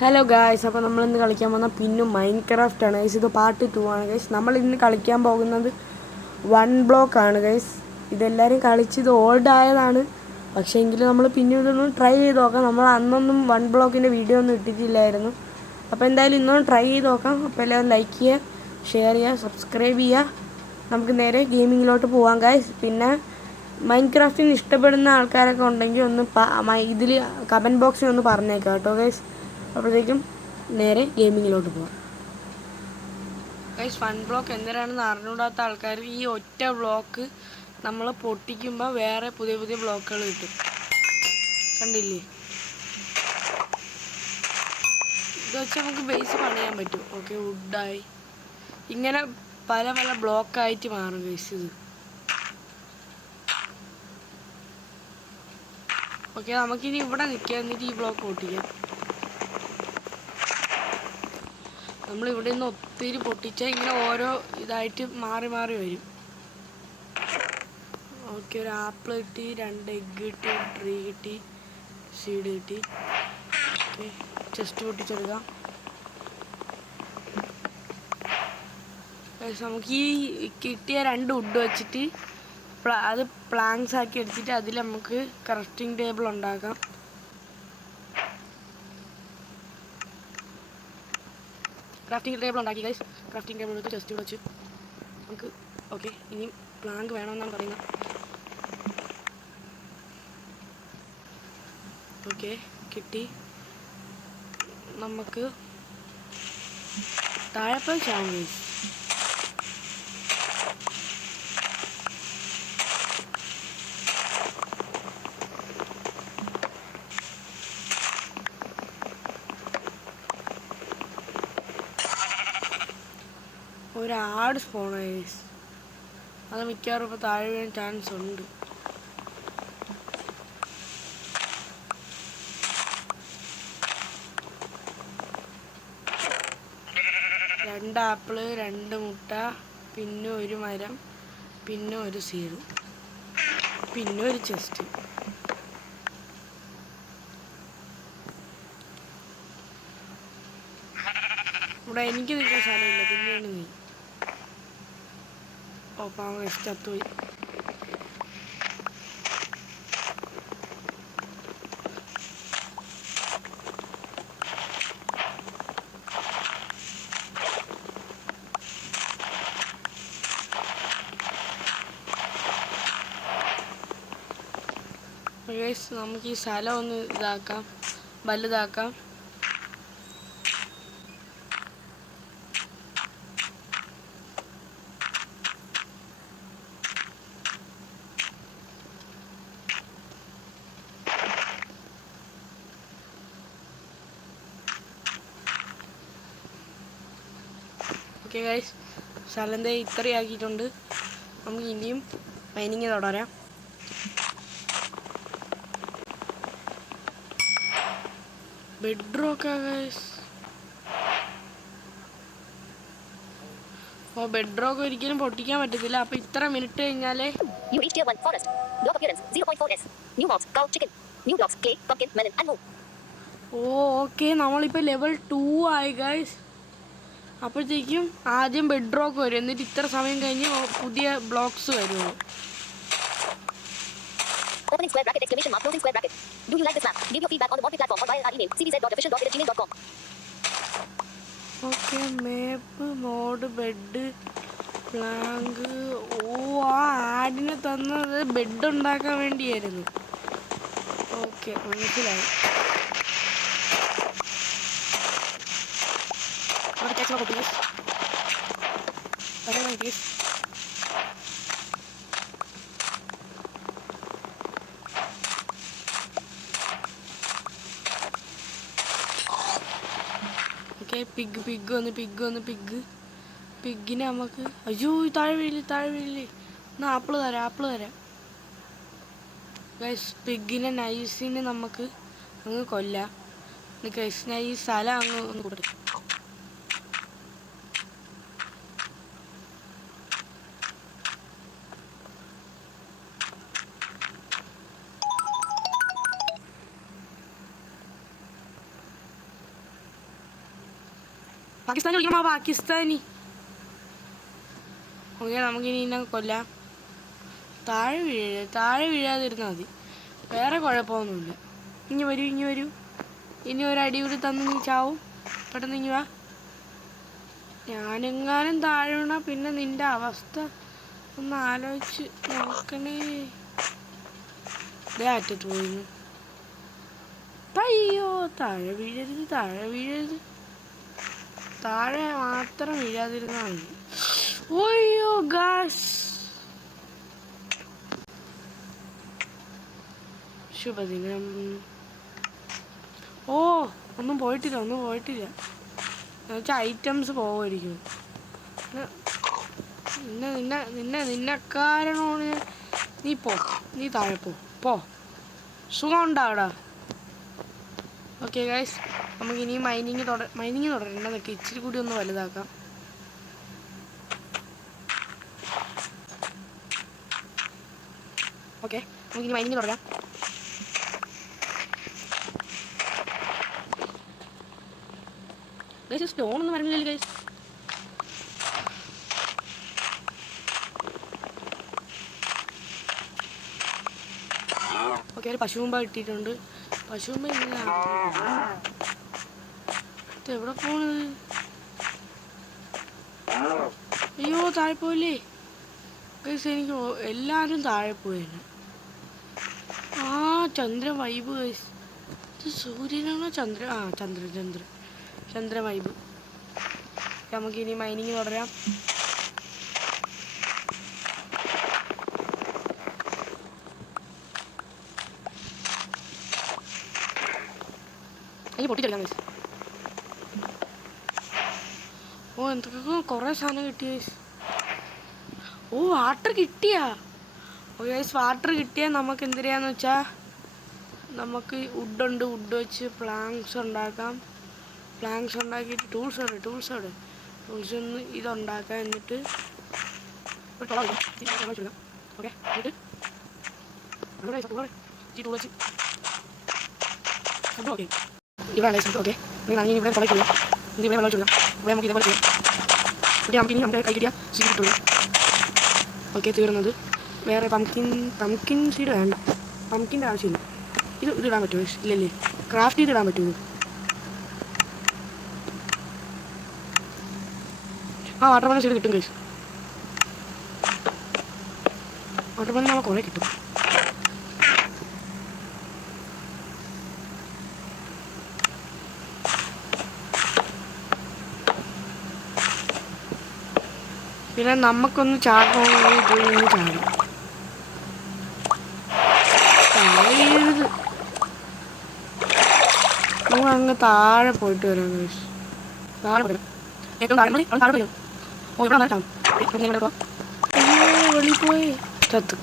Hello guys, അപ്പോൾ നമ്മളിന്ന് കളിക്കാൻ പോകുന്ന പിന്നും മൈൻക്രാഫ്റ്റ് ആണ് ഗൈസ്. ഇത് പാർട്ട് 2 ആണ് ഗൈസ്. നമ്മളിന്ന് കളിക്കാൻ പോകുന്നത് 1 ബ്ലോക്ക് ആണ് ഗൈസ്. ഇതെല്ലാവരും കളിച്ചത് ഓൾഡ് ആയതാണ്, പക്ഷേ എങ്കിലും നമ്മൾ പിന്നെ ഇതൊന്ന് ട്രൈ ചെയ്ത് നോക്കാം. നമ്മൾ അന്നൊന്നും 1 ബ്ലോക്കിൻ്റെ വീഡിയോ ഒന്നും ഇട്ടിട്ടില്ലായിരുന്നു. അപ്പോൾ എന്തായാലും ഇന്നൊന്ന് ട്രൈ ചെയ്ത് നോക്കാം. അപ്പോൾ എല്ലാവരും ലൈക്ക് ചെയ്യുക, ഷെയർ ചെയ്യുക, സബ്സ്ക്രൈബ് ചെയ്യുക. നമുക്ക് നേരെ ഗെയിമിങ്ങിലോട്ട് പോവാം ഗൈസ്. പിന്നെ മൈൻക്രാഫ്റ്റിന് ഇഷ്ടപ്പെടുന്ന ആൾക്കാരൊക്കെ ഉണ്ടെങ്കിൽ ഒന്ന് ഇതിൽ കമൻറ്റ് ബോക്സിൽ ഒന്ന് പറഞ്ഞേക്കാം കേട്ടോ ഗൈസ്. അപ്പോഴത്തേക്കും നേരെ ഗെയിമിങ്ങിലോട്ട് പോകാം ഗൈസ്. 1 ബ്ലോക്ക് എന്തിനാണെന്ന് അറിഞ്ഞൂടാത്ത ആൾക്കാർ ഈ ഒറ്റ ബ്ലോക്ക് നമ്മൾ പൊട്ടിക്കുമ്പോൾ വേറെ പുതിയ പുതിയ ബ്ലോക്കുകൾ കിട്ടും. കണ്ടില്ലേ? ഇത് വെച്ച് നമുക്ക് ബേസ് പണിയാൻ പറ്റും. ഓക്കെ, വുഡായി ഇങ്ങനെ പല പല ബ്ലോക്കായിട്ട് മാറും ഗൈസ് ഇത്. ഓക്കെ, നമുക്കിനി ഇവിടെ നിൽക്കാം, എന്നിട്ട് ഈ ബ്ലോക്ക് പൊട്ടിക്കാം. നമ്മളിവിടെ നിന്ന് ഒത്തിരി പൊട്ടിച്ചാൽ ഇങ്ങനെ ഓരോ ഇതായിട്ട് മാറി മാറി വരും. ഓക്കെ, ഒരു ആപ്പിൾ കിട്ടി, 2 എഗ്ഗ് കിട്ടി, ട്രീ കിട്ടി, സീഡ് കിട്ടി. ഓക്കെ, ചെസ്റ്റ് പൊട്ടിച്ചെടുക്കാം. നമുക്ക് ഈ കിട്ടിയ 2 വുഡ് വെച്ചിട്ട് അത് പ്ലാങ്ക്സ് ആക്കി എടുത്തിട്ട് അതിൽ നമുക്ക് ക്രാഫ്റ്റിംഗ് ടേബിൾ ഉണ്ടാക്കാം. ക്രാഫ്റ്റിംഗ് ടേബിൾ ഉണ്ടാക്കി ഗൈസ്. ക്രാഫ്റ്റിംഗ് ടേബിൾ എടുത്ത് ചെസ്റ്റ് വെച്ച് നമുക്ക് ഓക്കെ, ഇനി പ്ലാങ്ക് വേണമെന്നാണ് പറയുന്നത്. ഓക്കെ, കിട്ടി. നമുക്ക് താഴെ പോയി ചാവും ഗൈസ്. ഒരാട് spawn guys. അത് മിക്കവാറും ഇപ്പോൾ താഴെ വീഴാൻ ചാൻസ് ഉണ്ട്. രണ്ട് ആപ്പിള്, 2 മുട്ട, പിന്നെ ഒരു മരം, പിന്നെ ഒരു സീഡ്, പിന്നെ ഒരു ചെസ്റ്റ്. ഇവിടെ എനിക്ക് നിൽക്കാൻ സ്ഥലമില്ല, പിന്നെയാണ് നീ. ഓ പാവം, ചത്തുപോയി. നമുക്ക് ഈ സ്ഥലം ഒന്ന് ഇതാക്കാം, വലുതാക്കാം. ഓക്കെ ഗൈസ്, സ്ഥലം ഇത്രയാക്കിയിട്ടുണ്ട്. നമുക്ക് ഇനിയും മൈനിങ് തുടരാം. ബെഡ്റോക്കാ ഗൈസ്. ഓ, ബെഡ്റോക്ക് ഒരിക്കലും പൊട്ടിക്കാൻ പറ്റത്തില്ല. അപ്പൊ ഇത്ര മിനിറ്റ് കഴിഞ്ഞാലേ ഓ ഓക്കെ, നമ്മളിപ്പോൾ ലെവൽ 2 ആയി ഗൈസ്. അപ്പോഴത്തേക്കും ആദ്യം ബെഡ്റോക്ക് വരും, എന്നിട്ട് ഇത്ര സമയം കഴിഞ്ഞ് പുതിയ ബ്ലോക്സ് വരുമോ. Opening square bracket, exclamation mark, closing square bracket. Do you like this map? Give your feedback on the Monty platform or via our email cbz.official.gmail.com. Okay, map, mode, bed, plank. ഓ, ആ ആഡിനെ തന്നത് bed ഉണ്ടാക്കാൻ വേണ്ടിയായിരുന്നു. Okay, മനസ്സിലായി. Okay, പിഗിനെ നമുക്ക്, അയ്യോ താഴെ വീഴില്ലേ. എന്നാൽ ആപ്പിള് തരാം ഗൈസ്. പിഗിനെ നൈസിന് നമുക്ക് അങ്ങ് കൊല്ലാം. ഗൈസ്, ഞാൻ ഈ സ്ഥലം അങ്ങ് ഒന്ന് കൊടുക്കും. പാകിസ്ഥാനി വിളിക്കുമ്പോൾ പാകിസ്ഥാനി. ഓക്കെ, നമുക്കിനി ഇന്നെ കൊല്ലാം. താഴെ വീഴാതിരുന്നാൽ മതി, വേറെ കുഴപ്പമൊന്നുമില്ല. ഇനി വരൂ. ഇനി ഒരു അടി കൂടി തന്ന് നീ ചാവും. പെട്ടെന്ന് ഇനി വാ. ഞാനെങ്ങാനും താഴെ വീണാ പിന്നെ നിന്റെ അവസ്ഥ ഒന്ന് ആലോചിച്ച് നോക്കണേ. ഇതേ അറ്റത്ത് പോയിരുന്നു. അയ്യോ, താഴെ വീഴരുത്. താഴെ മാത്രം വീഴാതിരുന്നാൽ മതി. ഓയ്യോ ഗാസ്, ശുഭദിനം. ഓ, ഒന്നും പോയിട്ടില്ല. എന്നുവെച്ചാൽ ഐറ്റംസ് പോവുമായിരിക്കും. നിന്നെ കാരണമാണ്. നീ താഴെ പോ. സുഖം ഉണ്ടാവടാ. ഓക്കെ ഗൈസ്, നമുക്ക് ഇനി മൈനിങ് തുടരേണ്ടതൊക്കെ ഇച്ചിരി കൂടി ഒന്ന് വലുതാക്കാം. ഓക്കെ, നമുക്കിനി മൈനിങ് തുടരാം. ഗൈസ്, സ്റ്റോൺ ഒന്നും വരുന്നില്ലല്ലോ ഗൈസ്. ഓക്കെ, ഒരു പശുവുമ്പ കിട്ടിയിട്ടുണ്ട്. പശുവുമ്പ എവിടെ പോണത്? അയ്യോ, താഴെ പോയില്ലേ ഗൈസ്. എനിക്ക് എല്ലാവരും താഴെ പോയേനെ. ചന്ദ്രൻ വൈബ് ഗൈസ്. ഇത് സൂര്യനാണോ ചന്ദ്രൻ വൈബ്. നമുക്കിനി മൈനിങ് തുടരാം. എനിക്ക് പൊട്ടിച്ചെടുക്കാം ഗൈസ്. എന്തൊക്കെ കുറേ സാധനം കിട്ടി ഗൈസ്. വാട്ടർ കിട്ടിയാ? ഗൈസ്, വാട്ടർ കിട്ടിയാൽ നമുക്ക് എന്ത് ചെയ്യാന്ന് വെച്ചാൽ, നമുക്ക് വുഡ് വെച്ച് പ്ലാങ്ക്സ് ഉണ്ടാക്കാം. പ്ലാങ്ക്സ് ഉണ്ടാക്കിയിട്ട് ടൂൾസ് ഒന്ന് ഇതുണ്ടാക്കാം. എന്നിട്ട് ഓക്കെ, ഓക്കെ, ഇവിടെ കളക്കില്ല. ഇവിടെ വെള്ളം കൊടുക്കാം. ഇവിടെ നമുക്ക് ഇതേപോലെ ചെയ്യാം. ഇവിടെ നമുക്കിനി നമ്മുടെ കൈ കിട്ടിയാൽ സീഡ് കിട്ടുള്ളൂ. ഓക്കെ, തീർന്നത്. വേറെ പംകിൻ സീഡ് വേണ്ട. പംകിൻ്റെ ആവശ്യമില്ല. ഇത് ഇടാൻ പറ്റുമോ? ഇല്ലല്ലേ. ക്രാഫ്റ്റ് ചെയ്ത് ഇടാൻ പറ്റുമോ? വാട്ടർമെലൺ സീഡ് കിട്ടും ഗൈസ്. വാട്ടർമെലൺ നമ്മൾ കുറേ കിട്ടും. പിന്നെ നമുക്കൊന്ന് ചാടണമെങ്കിൽ ചാടും. നമ്മൾ അങ്ങ് താഴെ പോയിട്ട് വരാം ഗൈസ്. ഏറ്റവും താഴെ പോയി ചത്ത്.